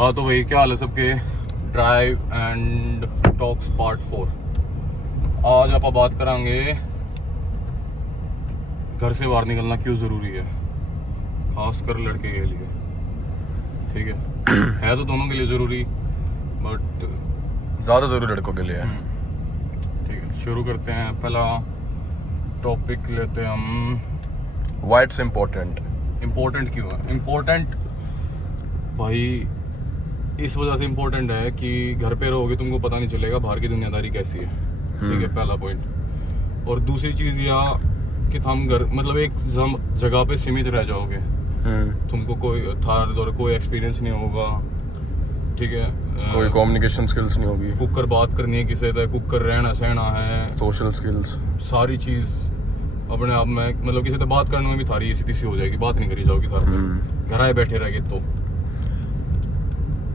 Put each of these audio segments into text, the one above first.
हाँ तो भाई क्या हाल है सबके। Drive and talks part 4। आज आप बात करेंगे घर से बाहर निकलना क्यों ज़रूरी है, खासकर लड़के के लिए। ठीक है तो दोनों के लिए ज़रूरी, बट ज़्यादा ज़रूरी लड़कों के लिए है। ठीक है, शुरू करते हैं। पहला टॉपिक लेते हैं हम, व्हाई इट्स इम्पोर्टेंट। इम्पोर्टेंट क्यों है? इम्पोर्टेंट भाई इस वजह से इम्पोर्टेंट है कि घर पे रहोगे तुमको पता नहीं चलेगा बाहर की दुनियादारी कैसी है। ठीक है, पहला पॉइंट। और दूसरी चीज़ यह कि हम घर मतलब एक जगह पे सीमित रह जाओगे। तुमको कोई थार दौर कोई एक्सपीरियंस नहीं होगा। ठीक है, कोई कम्युनिकेशन स्किल्स नहीं होगी, कुकर बात करनी है किसी से, कुकर रहना सहना है, सोशल स्किल्स, सारी चीज़ अपने आप में। मतलब किसी से बात करने में भी थारी सीधी सी हो जाएगी, बात नहीं करी जाओगी थार घर आए बैठे रह गए। तो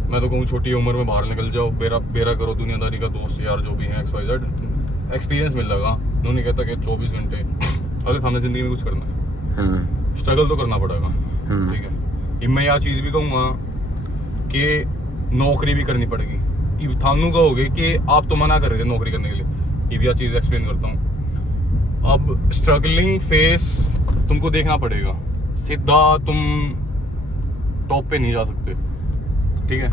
मैं तो कहूँ छोटी उम्र में बाहर निकल जाओ, बेरा करो दुनियादारी का, दोस्त यार जो भी है XYZ, एक्सपीरियंस मिल जाएगा। नो नहीं कहता कि 24 घंटे अगर हमने जिंदगी में कुछ करना है, स्ट्रगल तो करना पड़ेगा। ठीक है, मैं यह चीज़ भी कहूँगा कि नौकरी भी करनी पड़ेगी। थानू कहोगे कि आप तो मना कर रहे थे नौकरी करने के लिए, ये भी यह चीज़ एक्सप्लेन करता हूँ। अब स्ट्रगलिंग फेस तुमको देखना पड़ेगा, सीधा तुम टॉप पे नहीं जा सकते। ठीक है,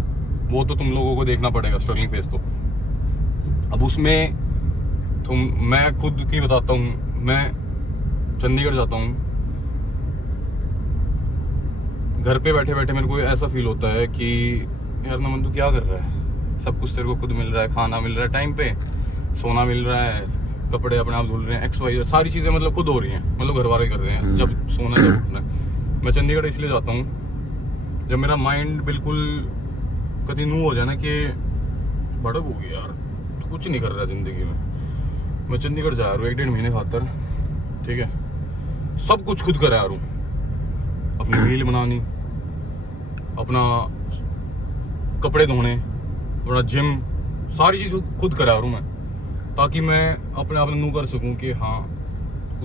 वो तो तुम लोगों को देखना पड़ेगा स्ट्रगलिंग फेस तो। अब उसमें मैं खुद की बताता हूँ, मैं चंडीगढ़ जाता हूँ, घर पे बैठे बैठे मेरे को ऐसा फील होता है कि यार नमन तू क्या कर रहा है, सब कुछ तेरे को खुद मिल रहा है, खाना मिल रहा है टाइम पे, सोना मिल रहा है, कपड़े अपने आप धुल रहे हैं, XYZ सारी चीज़ें मतलब खुद हो रही हैं, मतलब घर वाले कर रहे हैं, जब सोना जब उठना है। मैं चंडीगढ़ इसलिए जाता हूँ जब मेरा माइंड बिल्कुल कभी नू हो जाए ना कि भड़क होगी यार, तो कुछ नहीं कर रहा जिंदगी में। मैं चंडीगढ़ जा रहा हूँ 1-1.5 महीने खातर। ठीक है, सब कुछ खुद करा रहा हूँ, अपनी मील बनानी, अपना कपड़े धोने, अपना जिम, सारी चीज़ खुद करा रहा हूँ मैं, ताकि मैं अपने आप नू कर सकूँ कि हाँ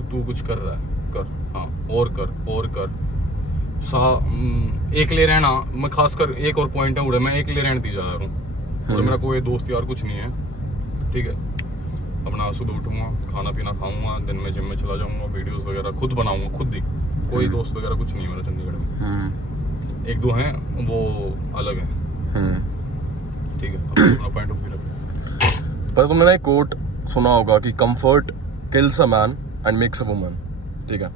तू कुछ कर रहा है, कर, हाँ और कर। एकले रहना, मैं खासकर एक और पॉइंट है उड़े, मैं एकले रहने दी जा रहा हूँ। उड़े मेरा कोई दोस्त यार कुछ नहीं है। ठीक है, अपना सुबह उठूंगा, खाना पीना खाऊंगा, दिन में जिम में चला जाऊंगा, वीडियोस वगैरह खुद बनाऊंगा, खुद ही, कोई दोस्त वगैरह कुछ नहीं है मेरा चंडीगढ़ में। 1-2 हैं, वो अलग है। ठीक है, अपना पॉइंट ऑफ व्यू रखो। पर तुमने ना एक कोट सुना होगा कि comfort kills a man and makes a woman. ठीक है,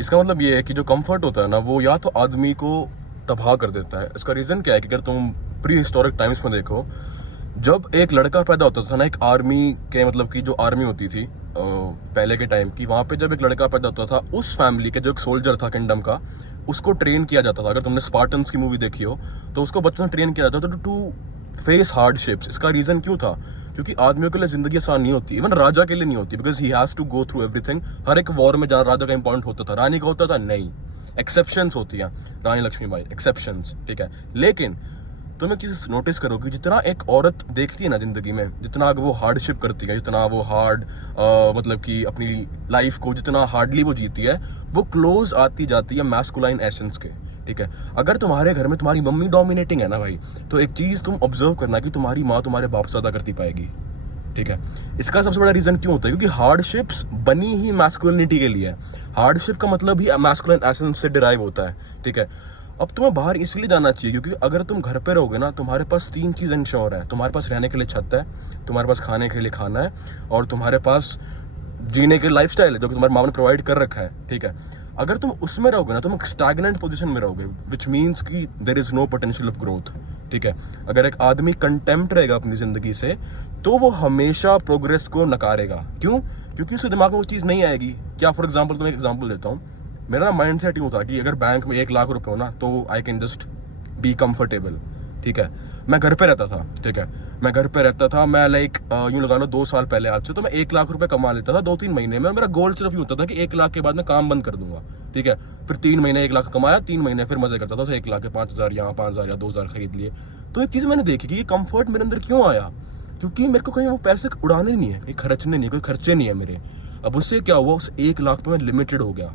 इसका मतलब ये है कि जो कंफर्ट होता है ना, वो या तो आदमी को तबाह कर देता है। इसका रीज़न क्या है कि अगर तुम प्री हिस्टोरिक टाइम्स में देखो, जब एक लड़का पैदा होता था ना, एक आर्मी के मतलब की जो आर्मी होती थी पहले के टाइम की, वहाँ पे जब एक लड़का पैदा होता था, उस फैमिली के जो एक सोल्जर था किंगडम का, उसको ट्रेन किया जाता था। अगर तुमने स्पार्टन्स की मूवी देखी हो तो उसको बचपन से ट्रेन किया जाता था टू फेस हार्डशिप्स। इसका रीज़न क्यों था? क्योंकि आदमियों के लिए जिंदगी आसान नहीं होती, इवन राजा के लिए नहीं होती, because he has to go through everything. हर एक वॉर में जहाँ राजा का इंपॉर्टेंट होता था, रानी का होता था नहीं, एक्सेप्शंस होती हैं, रानी लक्ष्मीबाई एक्सेप्शंस। ठीक है, लेकिन तुम एक चीज़ नोटिस करोगे, जितना एक औरत देखती है ना जिंदगी में, जितना वो हार्डशिप करती है, जितना वो हार्ड मतलब कि अपनी लाइफ को जितना हार्डली वो जीती है, वो क्लोज आती जाती है मैस्कुलाइन एसेंस के। ठीक है, अगर तुम्हारे घर में तुम्हारी मम्मी डोमिनेटिंग है ना भाई, तो एक चीज़ तुम ऑब्जर्व करना कि तुम्हारी माँ तुम्हारे बाप से ज़्यादा करती पाएगी। ठीक है, इसका सबसे बड़ा रीज़न क्यों होता है? क्योंकि हार्डशिप्स बनी ही मैस्कुलिनिटी के लिए है। हार्डशिप का मतलब ही मैस्कुलिन एसेंस से डिराइव होता है। ठीक है, अब तुम्हें बाहर इसलिए जाना चाहिए क्योंकि अगर तुम घर पे रहोगे ना, तुम्हारे पास 3 चीज़ इंश्योर है। तुम्हारे पास रहने के लिए छत है, तुम्हारे पास खाने के लिए खाना है, और तुम्हारे पास जीने के लाइफस्टाइल है जो कि तुम्हारी माँ ने प्रोवाइड कर रखा है। ठीक है, अगर तुम उसमें रहोगे ना, तुम एक स्टैग्नेंट पोजीशन में रहोगे, विच मीन्स कि there is no potential of growth. ठीक है, अगर एक आदमी कंटेम्प्ट रहेगा अपनी जिंदगी से, तो वो हमेशा प्रोग्रेस को नकारेगा। क्यों? क्योंकि उसके दिमाग में वो चीज़ नहीं आएगी। क्या फॉर एग्जाम्पल, तुम्हें एक एग्जाम्पल देता हूँ। मेरा माइंड सेट यूँ था कि अगर बैंक में 1 लाख रुपए हो ना, तो I can just be comfortable. ठीक है, मैं घर पे रहता था। ठीक है, मैं घर पे रहता था, मैं लाइक यूँ लगा लो 2 साल पहले आज से, तो मैं 1 लाख रुपए कमा लेता था 2-3 महीने में। मेरा गोल सिर्फ ये होता था कि 1 लाख के बाद मैं काम बंद कर दूंगा। ठीक है, फिर 3 महीने 1 लाख कमाया, 3 महीने फिर मजे करता था, 1 लाख के 5,000 यहाँ, 5,000 या 2,000 खरीद लिए। तो एक चीज़ मैंने देखी कि ये कंफर्ट मेरे अंदर क्यों आया, क्योंकि मेरे को कहीं वो पैसे उड़ाने नहीं है, कहीं खर्चने नहीं है, कोई खर्चे नहीं है मेरे। अब उससे क्या हुआ, उस 1 लाख पे मैं लिमिटेड हो गया।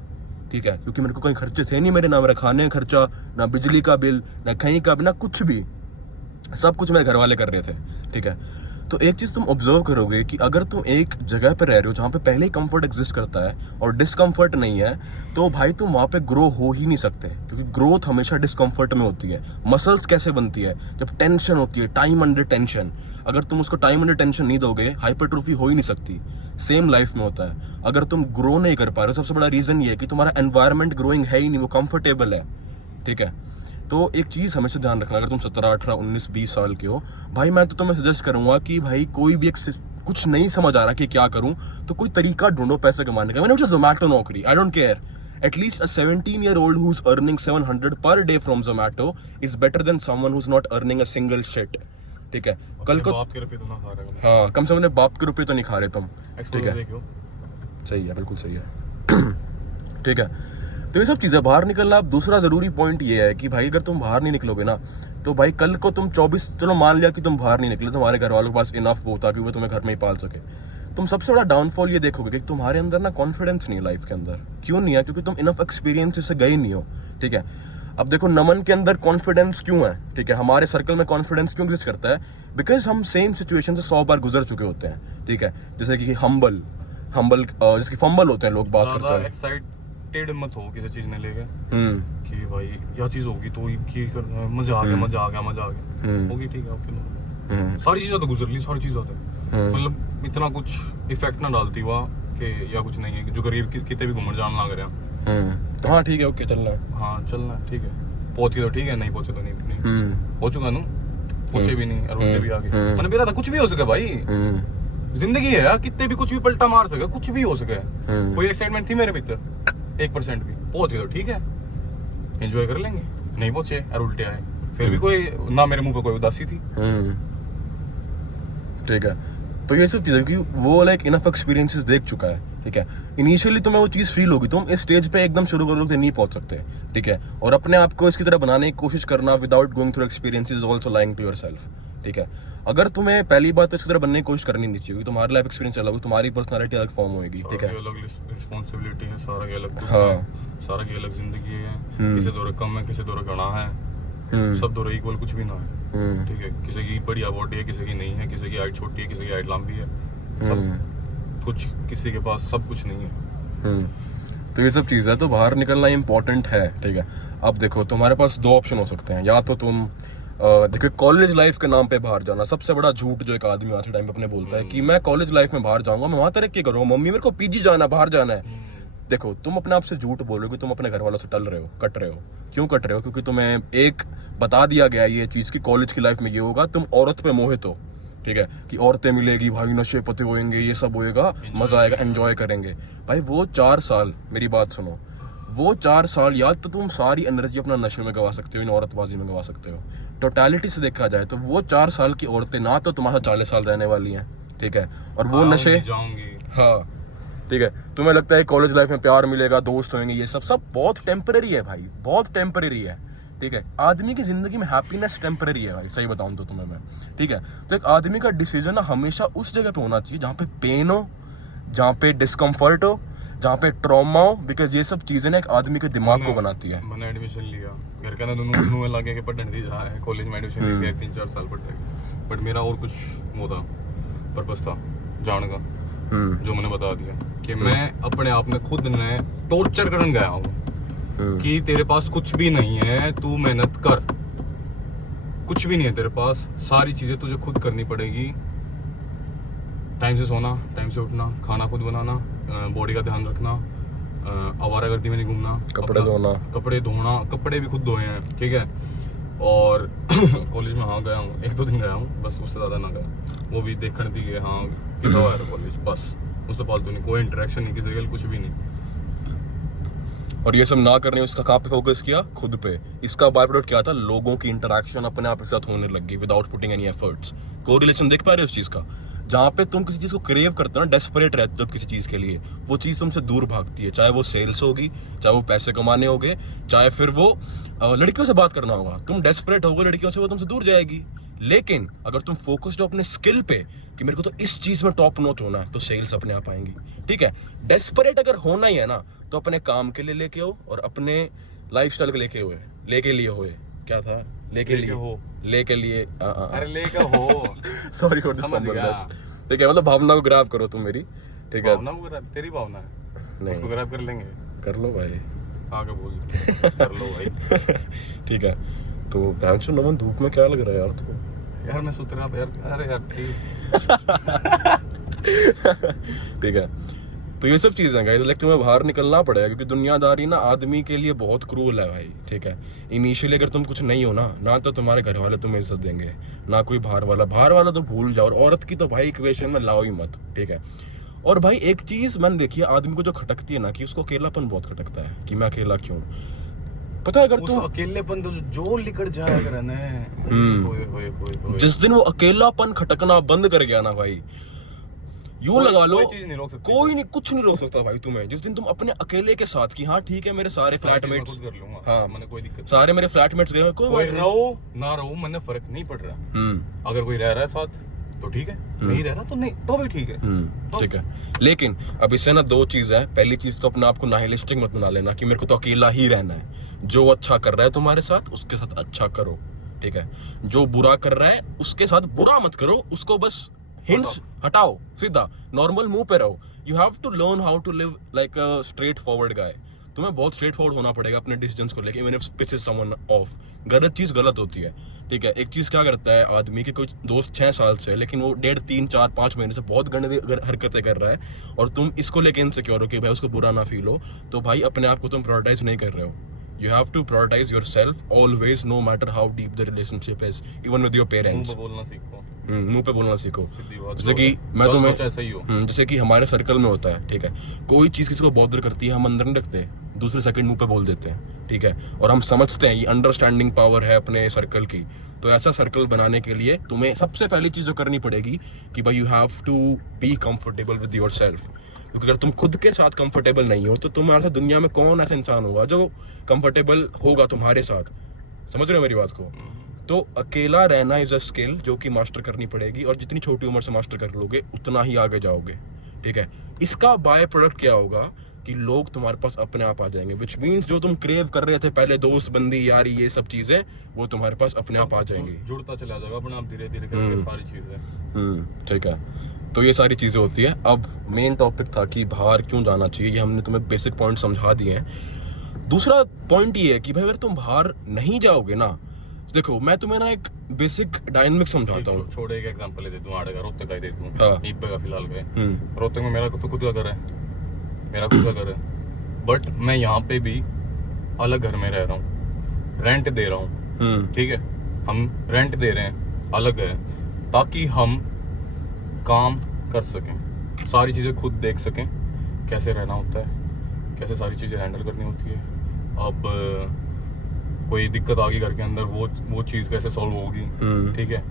ठीक है, क्योंकि मेरे को कहीं खर्चे थे नहीं मेरे, ना मेरा खाने का खर्चा, ना बिजली का बिल, ना कहीं का भी, ना कुछ भी। सब कुछ मेरे घर वाले कर रहे थे, ठीक है। तो एक चीज़ तुम ऑब्जर्व करोगे कि अगर तुम एक जगह पे रह रहे हो जहाँ पे पहले ही कंफर्ट एग्जिस्ट करता है और डिस्कम्फर्ट नहीं है, तो भाई तुम वहाँ पे ग्रो हो ही नहीं सकते, क्योंकि ग्रोथ हमेशा डिस्कम्फर्ट में होती है। मसल्स कैसे बनती है? जब टेंशन होती है, टाइम अंडर टेंशन। अगर तुम उसको टाइम अंडर टेंशन नहीं दोगे, हाइपरट्रोफी हो ही नहीं सकती। सेम लाइफ में होता है, अगर तुम ग्रो नहीं कर पा रहे हो, सबसे बड़ा रीज़न ये है कि तुम्हारा एनवायरमेंट ग्रोइंग है ही नहीं, वो कंफर्टेबल है, ठीक है। तो एक चीज़ हमेशा ध्यान रखना, अगर तुम 17, 18, 19, 20 साल के हो, भाई मैं तो तुम्हें सजेस्ट करूंगा कि भाई कोई भी एक कुछ नहीं समझ आ रहा कि क्या करूं, तो कोई तरीका ढूंढो पैसे कमाने का। मैंने मुझे जोमेटो नौकरी, I don't care, at least a 17-year-old who's earning 700 per day from Zomato is better than someone who's not earning a single shit, ठीक है। कल को बाप के रुपए तो ना खा रहे हो। हाँ, कम से कम अपने बाप के रुपए तो नहीं खा रहे तुम, ठीक है। सही है, बिल्कुल सही है। ठीक है, तो ये सब चीज़ें बाहर निकलना। अब दूसरा ज़रूरी पॉइंट ये है कि भाई अगर तुम बाहर नहीं निकलोगे ना, तो भाई कल को तुम 24, चलो मान लिया कि तुम बाहर नहीं निकले, तुम्हारे घर वालों के पास इनफ वो था कि वो तुम्हें घर में ही पाल सके, तुम सबसे बड़ा डाउनफॉल ये देखोगे कि तुम्हारे अंदर ना कॉन्फिडेंस नहीं है लाइफ के अंदर। क्यों नहीं है? क्योंकि तुम इनफ एक्सपीरियंस से गए नहीं हो, ठीक है। अब देखो, नमन के अंदर कॉन्फिडेंस क्यों है, ठीक है, हमारे सर्कल में कॉन्फिडेंस क्यों एग्जिस्ट करता है? बिकॉज हम सेम सिचुएशन से 100 बार गुजर चुके होते हैं, ठीक है। जैसे कि हम्बल जिसकी फंबल होते हैं, लोग बात करते हैं। एक्साइटेड मत हो किसी चीज ने लेके कि भाई यह चीज होगी तो ये करना, मजा आ गया होगी, ठीक है, ओके। सारी चीजें तो गुजर ली, सारी चीजें तो मतलब इतना कुछ इफेक्ट ना डालती हुआ कि या कुछ नहीं है कि जो गरीब कितने भी घूमर जान ना करे। तो हाँ ठीक है, ओके, चलना है, हाँ चलना है, ठीक है। पहुंचे तो ठीक है, नहीं पहुंचे तो नहीं पहुंचूंगा नू, पहुंचे भी नहीं और उनके भी आगे मैंने मेरा था। कुछ भी हो सके भाई, जिंदगी है यार, कितने भी कुछ भी पलटा मार सके, कुछ भी हो सके। कोई एक्साइटमेंट थी मेरे भीतर 1% भी? पहुंचे तो ठीक है, एंजॉय कर लेंगे। नहीं पहुंचे और उल्टे आए, फिर भी कोई ना, मेरे मुंह पे कोई उदासी थी, ठीक है। तो ये सब चीज़ें कि वो लाइक इनफ एक्सपीरियंसेस देख चुका है, ठीक है। इनिशियली तुम्हें वो चीज़ फील होगी, तुम इस स्टेज पे एकदम शुरू करोगे नहीं पहुंच सकते, ठीक है। और अपने आप को इसकी तरह बनाने की कोशिश करना without going through experiences is also lying to yourself, ठीक है। अगर तुम्हें पहली बात तो इसकी तरह बनने की कोशिश करनी नहीं चाहिए, तुम्हारा लाइफ एक्सपीरियंस अलग, तुम्हारी पर्सनालिटी अलग फॉर्म होगी, ठीक है। अलग रिस्पांसिबिलिटी है, सारा की अलग, हाँ, सारा की अलग जिंदगी है। किसी दौर कम है, किसी दौर घना है, सब दौर इक्वल कुछ भी ना है, ठीक है। किसी की बढ़िया बॉडी है, किसी की नहीं है, किसी की हाइट छोटी है, किसी की हाइट लंबी है, कुछ किसी के पास सब कुछ नहीं है। तो ये सब चीज़ है, तो बाहर निकलना इम्पोर्टेंट है, ठीक है। अब देखो, तुम्हारे पास 2 ऑप्शन हो सकते हैं, या तो तुम देखो कॉलेज लाइफ के नाम पे बाहर जाना, सबसे बड़ा झूठ जो एक आदमी आज के टाइम पे अपने बोलता है कि मैं कॉलेज लाइफ में बाहर जाऊंगा, मैं वहां तरक्की करूंगा, मम्मी मेरे को पीजी जाना, बाहर जाना है। देखो, तुम अपने आप से झूठ बोल रहे हो कि तुम अपने घर वालों से टल रहे हो, कट रहे हो। क्यों कट रहे हो? क्योंकि तुम्हें एक बता दिया गया ये चीज कि कॉलेज की लाइफ में ये होगा, तुम औरत पे मोहित हो, ठीक है, कि औरतें मिलेगी, भाई नशे पते होएंगे, ये सब होएगा, मजा आएगा, एंजॉय करेंगे। भाई वो 4 साल, मेरी बात सुनो, वो 4 साल या तो तुम सारी एनर्जी अपना नशे में गवा सकते हो, इन औरतबाजी में गवा सकते हो। टोटलिटी से देखा जाए तो वो 4 साल की औरतें ना तो तुम्हारा 40 साल रहने वाली हैं, ठीक है, और वो नशे, हाँ ठीक है। तुम्हें लगता है कॉलेज लाइफ में प्यार मिलेगा, दोस्त होंगे, ये सब बहुत टेम्पररी है भाई, बहुत टेम्पररी है, ठीक है। आदमी की जिंदगी में हैप्पीनेस टेम्पररी है भाई, सही बताऊं तो तुम्हें मैं, ठीक है। तो एक आदमी का डिसीजन हमेशा उस जगह पे होना चाहिए जहाँ पे पेन हो, जहाँ पे डिस्कम्फर्ट हो, जहाँ पे ट्रॉमा हो, बिकॉज ये सब चीजें ना एक आदमी के दिमाग को बनाती है। मैंने एडमिशन लिया, घर का ना दोनों लगे के पढ़ने दी जा है, कॉलेज में एडमिशन लेके 3-4 साल पढ़ रहे, बट मेरा और कुछ वो था, पर्पस था जाने का, जो मैंने बता दिया कि मैं अपने आप में खुद ने टॉर्चर करने गया हूँ कि तेरे पास कुछ भी नहीं है, तू मेहनत कर, कुछ भी नहीं है तेरे पास, सारी चीजें तुझे खुद करनी पड़ेगी। टाइम से सोना, टाइम से उठना, खाना खुद बनाना, बॉडी का ध्यान रखना, आवारागर्दी में नहीं घूमना, कपड़े धोना, कपड़े भी खुद धोए हैं, ठीक है। और कॉलेज में हाँ गया हूँ, 1-2 दिन गया हूँ बस, उससे ज़्यादा ना गया, वो भी देखने दी गए, हाँ कितना हुआ है कॉलेज, बस उससे फालतू नहीं, कोई इंटरेक्शन नहीं किसी के, कुछ भी नहीं। और ये सब ना करने, उसका कहाँ पे फोकस किया? खुद पे। इसका बाय प्रोडक्ट क्या था? लोगों की इंटरेक्शन अपने आप के साथ होने लग गई without putting any efforts. Correlation देख पा रहे हो उस चीज का? जहाँ पे तुम किसी चीज को क्रेव करते हो ना, डेस्परेट रहते हो किसी चीज के लिए, वो चीज तुमसे दूर भागती है, चाहे वो सेल्स होगी, चाहे वो पैसे कमाने होगे, चाहे फिर वो लड़कियों से बात करना होगा। तुम डेस्परेट होगे लड़कियों से, वो तुमसे दूर जाएगी। लेकिन अगर तुम फोकस्ड हो अपने स्किल पे कि मेरे को तो इस चीज में टॉप नॉच होना है, तो सेल्स अपने आप आएंगी, ठीक है। डेस्परेट अगर होना ही है ना, तो अपने काम के लिए लेके आओ और अपने लाइफस्टाइल के लेके लिए हुए क्या था लेके लिए हो, लेके लिए अरे लेके हो सॉरी फॉर दिस समझ गया। ठीक है, मतलब भावना को ग्रैब करो तुम मेरी, ठीक है। भावना वो तेरी भावना है, नहीं उसको ग्रैब कर लेंगे, कर लो भाई, आगे बोल कर लो भाई। ठीक है। तो भैंस नमन धूप में क्या लग रहा है यार तुम? यार मैं सोच रहा यार, अरे यार ठीक। ठीक है, तो ये सब चीजें गाइस, लाइक तुम्हें बाहर निकलना पड़ेगा क्योंकि दुनियादारी ना आदमी के लिए बहुत क्रूल है भाई, ठीक है। इनिशियली अगर तुम कुछ नहीं हो ना तो तुम्हारे घर वाले तुम्हें इज्जत देंगे, ना कोई बाहर वाला तो भूल जाओ, और औरत की तो भाई इक्वेशन में लाओ ही मत, ठीक है। और भाई एक चीज मैंने देखी है, आदमी को जो खटकती है ना, कि उसको अकेलापन बहुत खटकता है, कि मैं अकेला क्यों। पता है, अगर उस तुम अकेलेपन तो जो लिकड़ जाएगा रहना है, जिस दिन वो अकेलापन खटकना बंद कर गया ना भाई, यूं लगा लो, कोई चीज नहीं रोक सकती, कोई नहीं, कुछ नहीं रोक सकता भाई तुम्हें। जिस दिन तुम अपने अकेले के साथ, कि हाँ ठीक है मेरे सारे फ्लैटमेट्स, कर लूंगा, हाँ मैंने कोई दिक्कत सारे मेरे फ्लैटमेट्स गए, कोई रहो ना रहो, मैंने फर्क नहीं पड़ रहा। अगर कोई रह रहा है साथ तो ठीक है, नहीं रह रहा तो नहीं, तो भी ठीक है, ठीक है। लेकिन अब इससे ना दो चीज है। पहली चीज तो अपने आप को नाहिलिस्टिक मत बना लेना कि मेरे को तो अकेला ही रहना है। जो अच्छा कर रहा है तुम्हारे साथ उसके साथ अच्छा करो, ठीक है। जो बुरा कर रहा है उसके साथ बुरा मत करो, उसको बस हिंट्स हटाओ, सीधा नॉर्मल मुंह पे रहो। You have to learn how to live like a straightforward guy. तुम्हें बहुत स्ट्रेट फॉरवर्ड होना पड़ेगा अपने डिसीजंस को लेके, even if pisses someone off. गलत चीज गलत होती है, ठीक है। एक चीज क्या करता है आदमी के, कोई दोस्त 6 साल से, लेकिन वो 1.5, 3, 4, 5 महीने से बहुत गंदी हरकतें कर रहा है, और तुम इसको लेके इनसिक्योर हो कि भाई उसको बुरा ना फील हो, तो भाई अपने आप को तुम प्रायोरिटाइज नहीं कर रहे हो। You have to prioritize yourself always, no matter how deep the relationship is, even with your parents. मुंह पे बोलना सीखो, मुंह पे बोलना सीखो। सीधी बात। जैसे कि मैं तुम्हें, ऐसा ही हो, जैसे कि हमारे सर्कल में होता है, ठीक है। कोई चीज किसी को बॉदर करती है, हम अंदर नहीं रखते, दूसरे सेकंड मुंह पे बोल देते हैं, ठीक है। और हम समझते हैं ये अंडरस्टैंडिंग पावर है अपने सर्कल की। तो ऐसा सर्कल बनाने के लिए तुम्हें सबसे पहली चीज जो करनी पड़ेगी कि भाई you have to be comfortable with yourself. क्योंकि अगर तुम खुद के साथ कंफर्टेबल नहीं हो तो तुम्हारे साथ दुनिया में कौन ऐसा इंसान होगा जो कंफर्टेबल होगा तुम्हारे साथ। समझ रहे हो मेरी बात को? तो अकेला रहना इज अ स्किल जो कि मास्टर करनी पड़ेगी, और जितनी छोटी उम्र से मास्टर कर लोगे उतना ही आगे जाओगे, ठीक है। इसका बाय प्रोडक्ट क्या होगा कि लोग तुम्हारे पास अपने आप आ जाएंगे, विच मीन्स जो तुम क्रेव कर रहे थे पहले, दोस्त बंदी यारी ये सब चीजें, वो तुम्हारे पास अपने आप आ जाएंगी, जुड़ता चला जाएगा अपने आप धीरे धीरे करके सारी चीजें। ठीक है। तो ये सारी चीजें होती है। अब मेन टॉपिक था कि बाहर क्यों जाना चाहिए, ये हमने तुम्हें बेसिक पॉइंट समझा दिए हैं। दूसरा पॉइंट ये है कि भाई अगर तुम बाहर नहीं जाओगे ना, देखो मैं तुम्हें ना एक बेसिक डायनामिक समझाता हूँ। छोड़े एक एग्जांपल दे दूं, आड़ेगा रोहतक का ही दे दूं, हाँ। ईब का फिलहाल गए रोहतक में, मेरा तो खुद का घर है, मेरा खुद का घर है, बट मैं यहाँ पे भी अलग घर में रह रहा हूँ, रेंट दे रहा हूँ, ठीक है। हम रेंट दे रहे हैं, अलग है, ताकि हम काम कर सकें, सारी चीजें खुद देख सकें, कैसे रहना होता है, कैसे सारी चीजें हैंडल करनी होती है। अब कोई दिक्कत आ गई घर के अंदर, वो चीज कैसे सॉल्व होगी, ठीक है।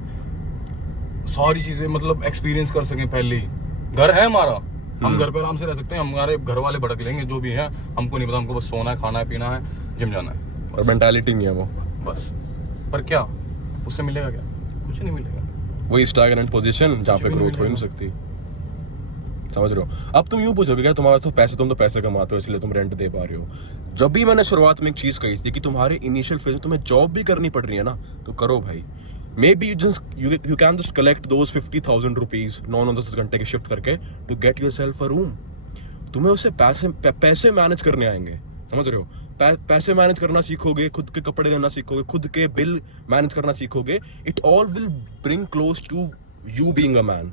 सारी चीजें मतलब एक्सपीरियंस कर सकें पहले ही। घर है हमारा, हम घर पे आराम से रह सकते हैं, हमारे घर वाले भड़क लेंगे जो भी है, हमको नहीं पता, हमको बस सोना है, खाना है, पीना है, जिम जाना है, और मेंटालिटी नहीं है वो बस। पर क्या उससे मिलेगा? क्या कुछ नहीं मिलेगा, वही स्टैग्नेंट पोजीशन जहाँ पे ग्रोथ हो ही नहीं सकती। समझ रहे हो? अब तुम यूं पूछोगे क्या तुम्हारे तो पैसे, तुम तो पैसे कमाते हो इसलिए तुम रेंट दे पा रहे हो। जब भी मैंने शुरुआत में एक चीज कही थी कि तुम्हारे इनिशियल फेज में तुम्हें जॉब भी करनी पड़ रही है ना, तो करो भाई। Maybe you can just collect those 50,000 rupees 9-10 घंटे की शिफ्ट करके to get yourself a room. तुम्हें उससे पैसे मैनेज करने आएंगे, समझ रहे हो? पैसे मैनेज करना सीखोगे, खुद के कपड़े देना सीखोगे, खुद के बिल मैनेज करना सीखोगे। It all will bring close to you being a man,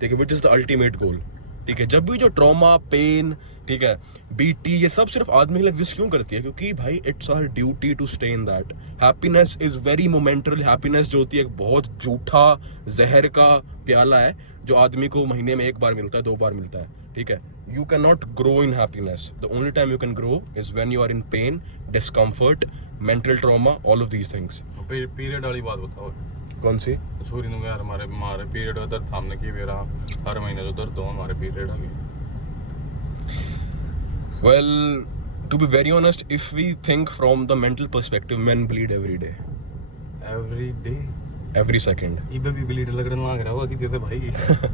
ठीक है, which is the ultimate goal, ठीक है। जब भी जो ट्रॉमा, पेन, ठीक है, बीटी, ये सब सिर्फ आदमी के लिए एग्जिस्ट क्यों करती है? क्योंकि भाई it's our duty to stay in that. Happiness is very momental. Happiness जो होती है एक बहुत झूठा जहर का प्याला है जो आदमी को महीने में 1 बार मिलता है, 2 बार मिलता है, ठीक है। You cannot grow in happiness. The only time you can grow is when you are in pain, discomfort, mental trauma, all of these things. Period वाली बात बताओ। कौन सी? छोरी ने यार हमारे पीरियड का दर्द थामने की मेरा हर महीने जो दर्द हो, हमारे पीरियड आ गए। Well, to be very honest, if we think from the mental perspective, men bleed every day. Every day? Every second. इबे भी ब्लीड लगने लग रहा होगा कि भाई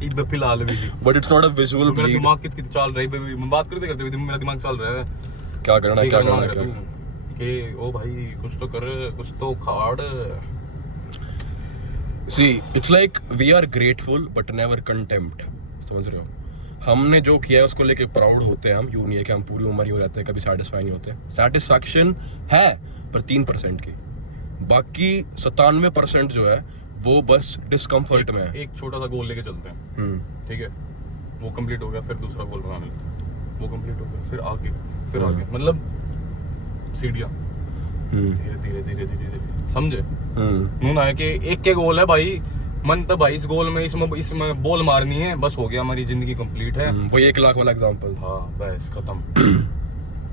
इबे फिलहाल भी। But it's not a visual bleed. मेरा दिमाग कित चल रहा है, मैं बात करते करते मेरा दिमाग चल रहा है। क्या करना है, क्या करना है, कि ओ भाई कुछ तो कर, कुछ तो खाड़। See, it's like we are grateful but never contempt. समझ रहे हो? हमने जो किया है उसको लेके प्राउड होते हैं हम। यूं नहीं है कि हम पूरी उम्र ही हो जाते हैं, कभी सेटिस्फाई नहीं होते। सेटिस्फैक्शन है पर 3% की, बाकी 97% जो है वो बस डिस्कम्फर्ट में है। एक छोटा सा गोल लेके चलते हैं, ठीक है, वो कंप्लीट हो गया, फिर दूसरा गोल बनाने लगते हैं, वो कंप्लीट हो गया, फिर आगे, फिर आगे, मतलब सीढ़ियाँ धीरे धीरे धीरे धीरे धीरे, समझे? नून आया कि एक के गोल है भाई, मन तो भाई इस गोल में इसमें बॉल मारनी है, बस हो गया, हमारी जिंदगी कंप्लीट है। वही 1 लाख वाला एग्जांपल। हाँ बस खत्म।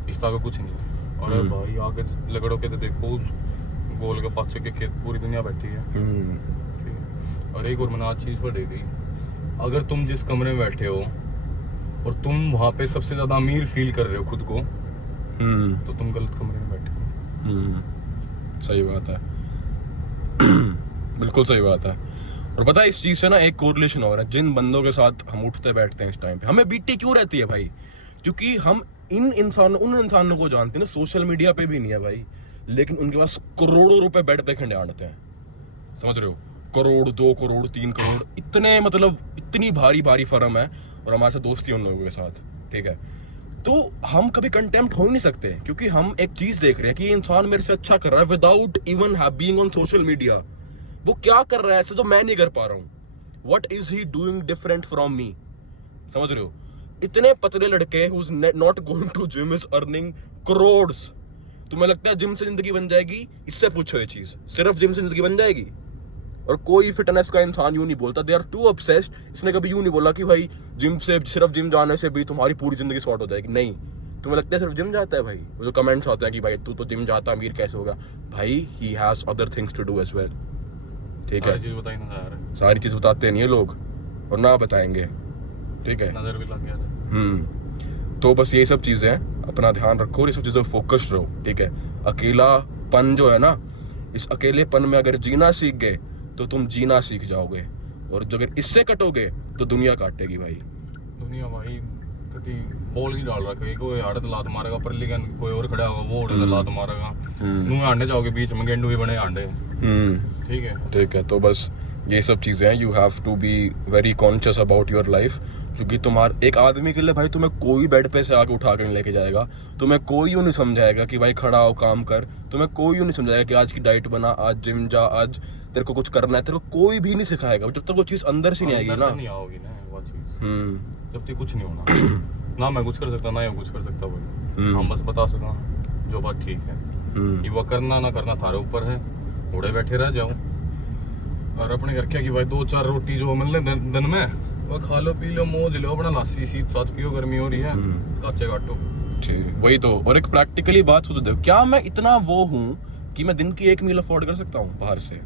इस तरह का कुछ नहीं है। अरे भाई आगे लगड़ो के तो देखो उस गोल के पाछे के खेत पूरी दुनिया बैठी है। ठीक है। और एक और मना चीज पर गई, अगर तुम जिस कमरे में बैठे हो और तुम वहां पे सबसे ज्यादा अमीर फील कर रहे हो खुद को, तो तुम गलत कमरे में बैठे हो। सही बात है। बिल्कुल सही बात है। और पता है इस चीज से ना एक कोरिलेशन हो रहा है, जिन बंदों के साथ हम उठते बैठते हैं इस टाइम पे हमें बीटी क्यों रहती है भाई? क्योंकि हम उन इंसानों को जानते हैं ना, सोशल मीडिया पे भी नहीं है भाई, लेकिन उनके पास करोड़ों रुपए बेड पे खंडाते हैं। समझ रहे हो? करोड़, 2 करोड़, 3 करोड़, इतने मतलब इतनी भारी भारी फर्म है और हमारे साथ दोस्ती उन लोगों के साथ। ठीक है, तो हम कभी कंटेम्प्ट हो ही नहीं सकते, क्योंकि हम एक चीज देख रहे हैं कि ये इंसान मेरे से अच्छा कर रहा है without even being on social media. वो क्या कर रहा है ऐसे जो मैं नहीं कर पा रहा हूं? What is he doing different from me? समझ रहे हो? इतने पतले लड़के who's not going to gym is earning crores. तुम्हें लगता है जिम से जिंदगी बन जाएगी? इससे पूछो ये चीज, सिर्फ जिम से जिंदगी बन जाएगी? और कोई फिटनेस का इंसान यूं नहीं बोलता, दे आर टू ऑब्सेस्ड। इसने कभी यूं नहीं बोला कि भाई जिम से, सिर्फ जिम जाने से भी तुम्हारी पूरी जिंदगी सॉर्ट हो जाएगी। नहीं, तुम्हें लगता है सिर्फ जिम जाता है भाई? वो जो कमेंट्स आते हैं कि भाई तू तो जिम जाता, अमीर कैसे होगा? भाई he has other things to do as well. ठीक है, सारी चीज बताते नहीं है लोग और ना बताएंगे। ठीक है, नजर भी लग गया। तो बस ये सब चीजें हैं, अपना ध्यान रखो और ये सब चीजें फोकस्ड रहो। ठीक है, अकेलापन जो है ना, इस अकेलेपन में अगर जीना सीख गए तो तुम जीना सीख जाओगे, और जो अगर इससे कटोगे तो दुनिया काटेगी भाई। दुनिया भाई कटी बॉल नहीं डाल रहा, कोई आड़त लात मारेगा, पर लेकिन कोई और खड़ा होगा वो उड़े लात मारेगा। नू आंडे जाओगे बीच में, गेंडू भी बने आंडे। ठीक है, तो बस ये सब चीजें हैं। You have to be very conscious about your life, क्योंकि तुम्हारे एक आदमी के लिए भाई तुम्हें कोई बेड पे से आके उठा कर लेके जाएगा, तुम्हें कोई यूं नहीं समझाएगा कि भाई खड़ा हो काम कर, तुम्हें कोई यूं नहीं समझाएगा कि आज की डाइट बना, आज जिम जा, आज तेरे को कुछ करना है, तेरे को कोई भी नहीं सिखाएगा जब तक वो चीज अंदर से नहीं आएगी ना। नहीं आओगी ना वो चीज, जब तक कुछ नहीं होना। ना मैं कुछ कर सकता, ना ये कुछ कर सकता भाई। हम बस बता सका जो बात ठीक है, ये वो करना ना करना थारे ऊपर है, उड़े बैठे रह जाओ और अपने घर क्या कि भाई 2-4 रोटी जो मिलने दिन में वो खा लो, पी लो, मौज लो, अपना लस्सी सीध साथ पियो, गर्मी हो रही है, काचे काटो। ठीक, वही तो। और एक प्रैक्टिकली बात सोचो, देखो क्या मैं इतना वो हूँ कि मैं दिन की 1 मील अफोर्ड कर सकता हूँ बाहर से?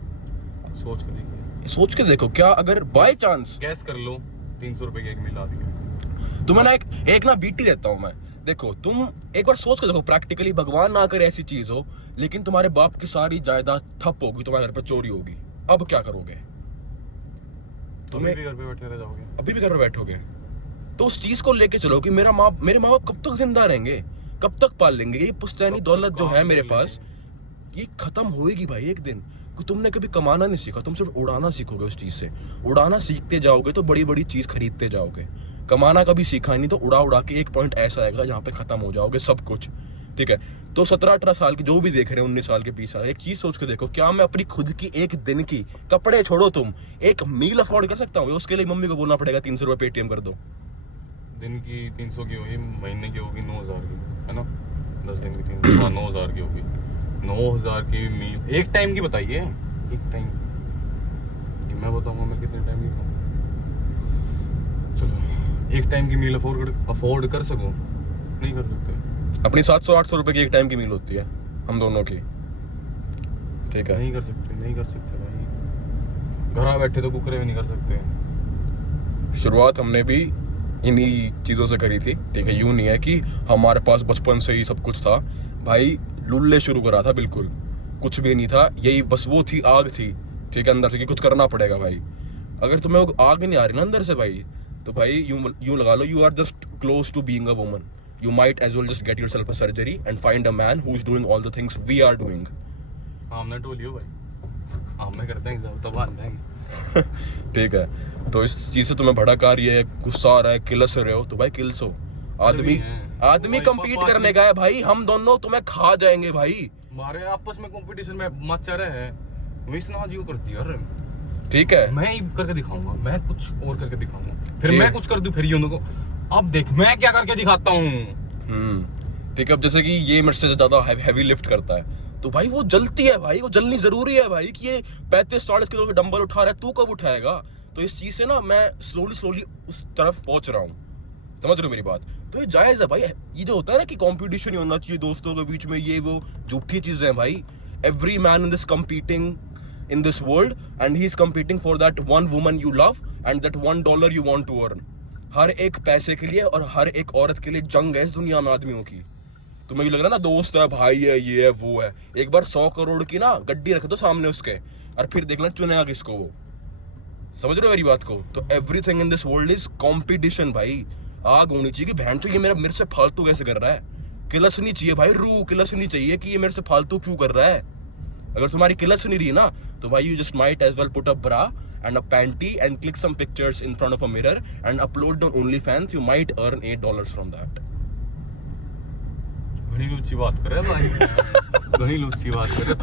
सोच के देखो, क्या अगर बाय चांस गैस कर लो 300 रुपए की 1 मील आ रही है, तो मैं ना एक ना बीटी देता हूँ मैं। देखो तुम एक बार सोच के देखो, प्रैक्टिकली भगवान ना करे ऐसी चीज हो, लेकिन तुम्हारे बाप की सारी जायदाद ठप होगी, तुम्हारे घर पे चोरी होगी, अब क्या करोगे? तुम्हें भी घर पे बैठे रह जाओगे? अभी भी घर पे बैठोगे? तो उस चीज को लेके चलो कि मेरे माँ बाप कब तक जिंदा रहेंगे, कब तक पाल लेंगे? ये पुश्तैनी दौलत जो है मेरे पास, ये खत्म होएगी भाई एक दिन। तुमने कभी कमाना नहीं सीखा, तुम सिर्फ उड़ाना सीखोगे। उस चीज से उड़ाना सीखते जाओगे तो बड़ी बड़ी चीज खरीदते जाओगे। कमाना कभी सीखा नहीं तो उड़ा के एक पॉइंट ऐसा आएगा जहाँ पे खत्म हो जाओगे सब कुछ। ठीक है, तो 17-18 साल के जो भी देख रहे हैं, 19 साल के 20 साल, एक चीज सोच के देखो, क्या मैं अपनी खुद की एक दिन की, कपड़े छोड़ो तुम, 1 मील अफोर्ड कर सकता हूँ? उसके लिए मम्मी को बोलना पड़ेगा 300 रुपए पेटीएम कर दो। दिन की 300 की होगी, महीने की होगी 9000 की, है ना? 10 दिन की 300, 9000 की होगी। 9000 की मील एक टाइम की बताइए, एक टाइम की मैं बताऊंगा मैं कितने टाइम की खाऊं। चलो एक टाइम की मील अफोर्ड कर सको, नहीं कर सकते। अपनी 700-800 रुपए की एक टाइम की मील होती है हम दोनों की। ठीक है, नहीं कर सकते भाई, घर बैठे तो कुकरे भी नहीं कर सकते। शुरुआत हमने भी इन्हीं चीजों से करी थी। ठीक है, यूं नहीं है कि हमारे पास बचपन से ही सब कुछ था भाई, लुल्ले शुरू करा था, बिल्कुल कुछ भी नहीं था, यही बस वो थी, आग थी। ठीक है, अंदर से कि कुछ करना पड़ेगा भाई। अगर तुम्हें वो आग नहीं आ रही ना अंदर से भाई, तो भाई यूं लगा लो, you are just close to being a woman. you might as well just get yourself a surgery and find a man who's doing all the things we are doing. हमने टोलियो भाई, हमने करते हैं एग्जाम तब आते हैं। ठीक है, तो इस चीज से तुम्हें भड़क आ रही है, गुस्सा आ रहा है, किलस रहे हो, तो भाई किल्स हो। आदमी compete करने का है भाई, हम दोनों तुम्हें खा जाएंगे भाई। हमारे आपस में कंपटीशन में मत चल रहे हैं, विष्णु जी वो करती है यार। ठीक है, मैं ही करके दिखाऊंगा, मैं कुछ और करके दिखाऊंगा, फिर मैं कुछ कर दूं, फिर ये उनको अब देख मैं क्या करके दिखाता हूँ। ठीक है, अब जैसे कि ये मेरे से ज्यादा हैवी लिफ्ट करता है, तो भाई वो जलती है भाई, वो जलनी जरूरी है भाई कि ये 35-40 किलो के डंबल उठा रहा है, तू कब उठाएगा। तो इस चीज से ना मैं स्लोली उस तरफ पहुंच रहा हूँ, समझ रहे हो मेरी बात। तो ये जायज है भाई, ये जो होता है ना कि कंपटीशन ही होना चाहिए दोस्तों के बीच में, ये वो झूठी चीजें हैं भाई। Every man in this competing in this world and he's competing for that one woman you love and that $1 you want to earn. हर एक पैसे के लिए और हर एक औरत के लिए जंग है इस दुनिया में आदमियों की। तुम्हें ये लग रहा है ना दोस्त है, भाई है, ये है, वो है, एक बार 100 करोड़ की ना गड्डी रख दो सामने उसके और फिर देखना चुनेगा किसको वो। समझ रहे हो मेरी बात को। तो everything in this world is competition भाई। आग होनी चाहिए कि बहन तो ये मेरे से फालतू कैसे कर रहा है, किलसनी चाहिए भाई, रूह किलसनी चाहिए कि ये मेरे से फालतू क्यों कर रहा है। अगर तुम्हारी किलस नहीं रही ना तो भाई you just might as well put a bra and a panty and click some pictures in front of a mirror and upload on OnlyFans, you might earn $8 from that. घनी लूची बात कर रहे भाई, घनी लूची बात कर रहे,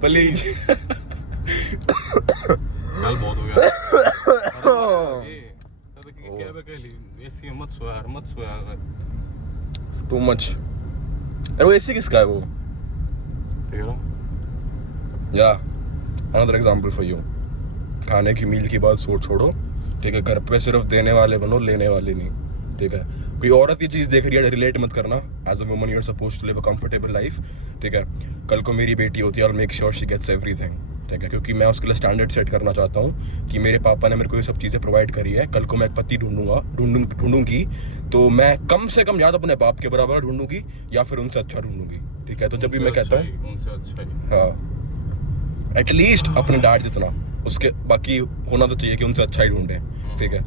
प्लीज चल बहुत हो गया। क्या बकली ऐसी मत सो यार, मत सो यार, टू मच। अरे वो एसी किसका है वो? तेरा या अनदर एग्जांपल फॉर यू। खाने की मील की बात छोड़ो, ठीक है, घर पे सिर्फ देने वाले बनो, लेने वाले नहीं, ठीक है। कोई औरत ये चीज देख रही है, रिलेट मत करना। As a woman you are supposed to live a comfortable life, ठीक है। कल को मेरी बेटी होती है, I will make sure she gets everything, ठीक है, क्योंकि मैं उसके लिए स्टैंडर्ड सेट करना चाहता हूँ कि मेरे पापा ने मेरे को ये सब चीज़ें प्रोवाइड करी है। कल को मैं एक पति ढूंढूंगी तो मैं कम से कम या तो अपने बाप के बराबर ढूंढूंगी या फिर उनसे अच्छा ढूंढूंगी, ठीक है। तो जब भी मैं कहता हूँ उनसे अच्छा ही, हाँ, एटलीस्ट अपने डैड जितना, उसके बाकी होना तो चाहिए कि उनसे अच्छा ही ढूंढे, ठीक है।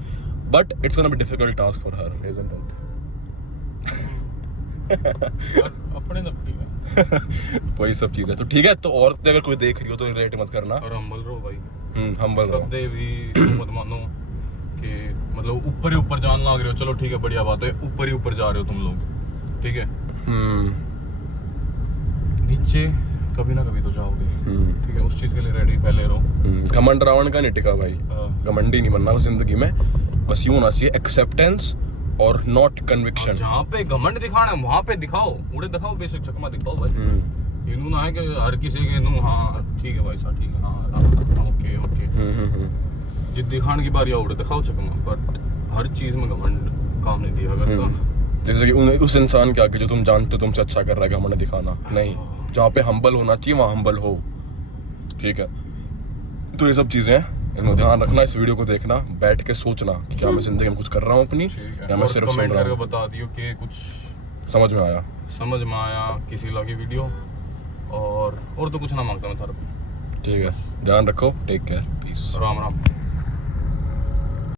But it's gonna be difficult task for her, isn't it? अपने तब ठीक है। वही सब चीज़ है। तो ठीक है, तो औरतें अगर कोई देख रही हो तो रिलेट मत करना और हम्बल रहो भाई, हम्बल रहो। कभी भी मत मानो कि मतलब ऊपर ही ऊपर जान लग रहे हो, चलो ठीक है बढ़िया बात है, ऊपर ही ऊपर जा रहे हो तुम लोग, ठीक है। नीचे कभी ना कभी तो जाओगे, ठीक है, उस चीज के लिए रेडी पहले रहो। घमंड रावण का नहीं टिका भाई, घमंडी नहीं बनना जिंदगी में, बस यूं होना चाहिए एक्सेप्टेंस और नॉट कन्विक्शन। जहाँ पे घमंड दिखाना है वहाँ पे दिखाओ, उड़े दिखाओ, बेशक चकमा दिखाओ भाई। ये ना है कि हर किसी के नु हाँ ठीक है भाई साहब, ठीक है, हाँ ओके ओके, जिस दिखाने की बारी उड़े दिखाओ चकमा, बट हर चीज में घमंड काम नहीं दिया करता। जैसे कि उस इंसान के आगे जो तुम जानते हो तुमसे अच्छा कर रहा है, घमंड दिखाना नहीं। जहाँ पे हम्बल होना चाहिए वहाँ हम्बल हो, ठीक है। तो ये सब चीजें इनको ध्यान रखना, इस वीडियो को देखना, बैठ के सोचना कि क्या मैं जिंदगी में कुछ कर रहा हूँ अपनी, या मैं सिर्फ सुन रहा हूँ। बता दियो कि कुछ समझ में आया किसी लगी वीडियो, और तो कुछ ना मांगता मैं थारे, ठीक है। ध्यान रखो, take care, peace, Ram Ram.